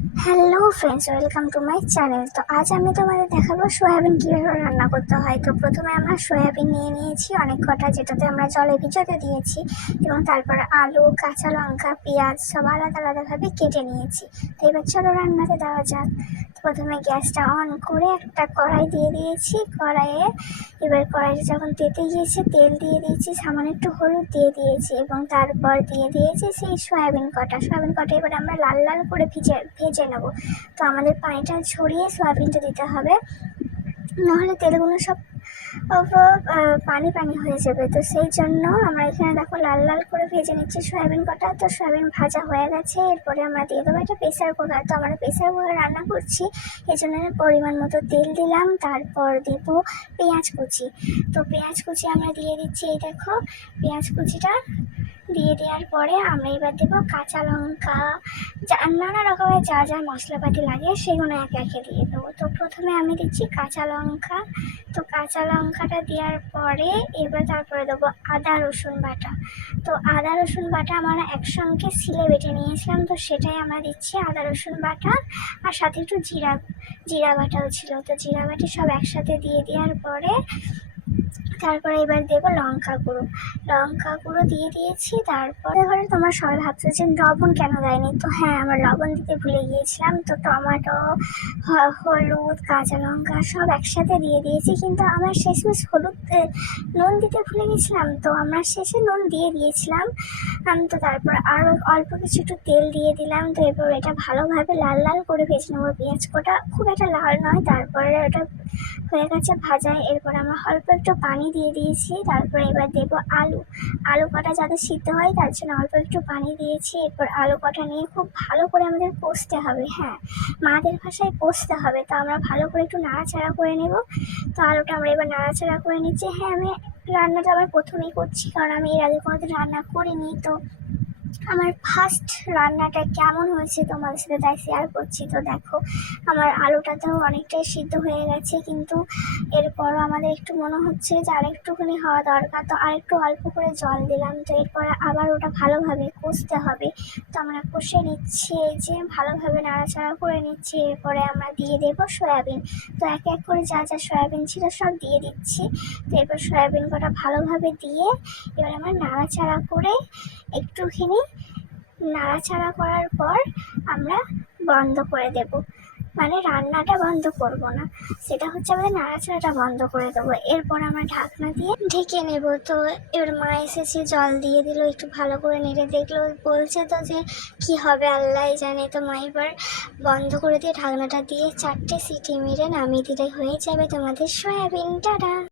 Hello friends welcome to my channel তো আজ আমি তোমাদের দেখাবো সয়াবিন কীভাবে রান্না করতে হয়। তো প্রথমে আমরা সয়াবিন নিয়ে নিয়েছি অনেক কটা, যেটাতে আমরা জলে ভিজোতে দিয়েছি এবং তারপরে আলু, কাঁচা লঙ্কা, পেঁয়াজ সব আলাদা আলাদাভাবে কেটে নিয়েছি। তো এবার চলো রান্নাতে দেওয়া যাক। প্রথমে গ্যাসটা অন করে একটা কড়াই দিয়ে দিয়েছি। কড়াইয়ে এবার কড়াইটা যখন তেতে গিয়েছে, তেল দিয়ে দিয়েছি, সামান্য একটু হলুদ দিয়ে দিয়েছি এবং তারপর দিয়ে দিয়েছি সেই সয়াবিন কটা। সয়াবিন কটা এবার আমরা লাল লাল করে ভিজে, ভেজে নেব। তো আমাদের পানিটা ছড়িয়ে সয়াবিনটা দিতে হবে। নাহলে তেলগুলো সব পানি পানি হয়ে যাবে। তো সেই জন্য আমরা এখানে দেখো লাল লাল করে ভেজে নিচ্ছি সয়াবিন কটা। তো সয়াবিন ভাজা হয়ে গেছে। এরপরে আমরা দিয়ে দেবো একটা প্রেসার কুকার তো আমরা প্রেসার কুকার রান্না করছি। এই জন্য পরিমাণ মতো তেল দিলাম। তারপর দেব পেঁয়াজ কুচি। তো পেঁয়াজ কুচি আমরা দিয়ে দিচ্ছি, এই দেখো। পেঁয়াজ কুচিটা দিয়ে দেওয়ার পরে আমরা এবার দেবো কাঁচা লঙ্কা। যা, নানা রকমের যা যা মশলাপাতি লাগে সেগুলো একে একে দিয়ে দেবো। তো প্রথমে আমি দিচ্ছি কাঁচা লঙ্কা। তো কাঁচা লঙ্কাটা দেওয়ার পরে এবার তারপরে দেবো আদা, রসুন বাটা। তো আদা, রসুন বাটা আমরা একসঙ্গে সিলে বেটে নিয়েছিলাম। তো সেটাই আমরা দিচ্ছি আদা, রসুন বাটা আর সাথে একটু জিরা জিরা বাটাও ছিল। তো জিরা বাটি সব একসাথে দিয়ে দেওয়ার পরে তারপরে এবার দেবো লঙ্কা গুঁড়ো। লঙ্কা গুঁড়ো দিয়ে দিয়েছি তারপরে ধরে তোমরা সবাই ভাবছ যে লবণ কেন দেয়নি? তো হ্যাঁ আমরা লবণ দিতে ভুলে গিয়েছিলাম তো টমেটো হলুদ কাঁচা লঙ্কা সব একসাথে দিয়ে দিয়েছি কিন্তু আমার শেষমেশ হলুদ নুন দিতে ভুলে গেছিলাম তো আমার শেষে নুন দিয়ে দিয়েছিলাম আম, তো তারপর আরও অল্প কিছু একটু তেল দিয়ে দিলাম তো এরপর এটা ভালোভাবে লাল লাল করে ভেজে নেব। পেঁয়াজ কোটা খুব একটা লাল নয় তারপরে ওটা হয়ে গেছে ভাজা এরপর আমার অল্প একটু পানি দিয়ে দিয়েছি, তারপর এবার দেব আলু। আলু কটা যাতে সিদ্ধ হয়, তার জন্য অল্প একটু পানি দিয়েছি। এরপর আলু কটা নিয়ে খুব ভালো করে আমাদের কষতে হবে হ্যাঁ। মাদের ভাষায় কষতে হবে, তো আমরা ভালো করে একটু নাড়াচাড়া করে নেব। তো আলুটা আমরা এবার নাড়াচাড়া করে নিচ্ছি। হ্যাঁ আমি রান্নাটা আবার প্রথমেই করছি, কারণ আমি এর আগে কোনোদিন রান্না করিনি, তো আমার ফার্স্ট রান্নাটা কেমন হয়েছে তোমাদের সাথে তাই শেয়ার করছি। তো দেখো, আমার আলুটা তো অনেকটাই সিদ্ধ হয়ে গেছে, কিন্তু এরপরও আমাদের একটু মনে হচ্ছে যে আরেকটুখানি হওয়া দরকার। তো আরেকটু অল্প করে জল দিলাম, তো এরপরে আবার ওটা ভালোভাবে কষতে হবে। তো আমরা কষে নিচ্ছি, এই যে ভালোভাবে নাড়াচাড়া করে নিচ্ছি, এরপরে আমরা দিয়ে দেবো সয়াবিন। তো এক এক করে যা যা সয়াবিন ছিল সব দিয়ে দিচ্ছি। তো এরপর সয়াবিন কটা ভালোভাবে দিয়ে এবার আমরা নাড়াচাড়া করে একটুখানি নাড়াচাড়া করার পর আমরা বন্ধ করে দেব। মানে রান্নাটা বন্ধ করব না। সেটা হচ্ছে আমাদের নাড়াচাড়াটা বন্ধ করে দেবো। এরপর আমরা ঢাকনা দিয়ে ঢেকে নেব। তো এবার মা এসেছে, জল দিয়ে দিল, একটু ভালো করে নেড়ে দেখল। বলছে তো যে, কি হবে আল্লাহ জানে। তো মা এবার বন্ধ করে দিয়ে ঢাকনাটা দিয়ে চারটে সিটি মেরে নামিয়ে দিলে হয়ে যাবে তোমাদের সয়াবিন। টাটা!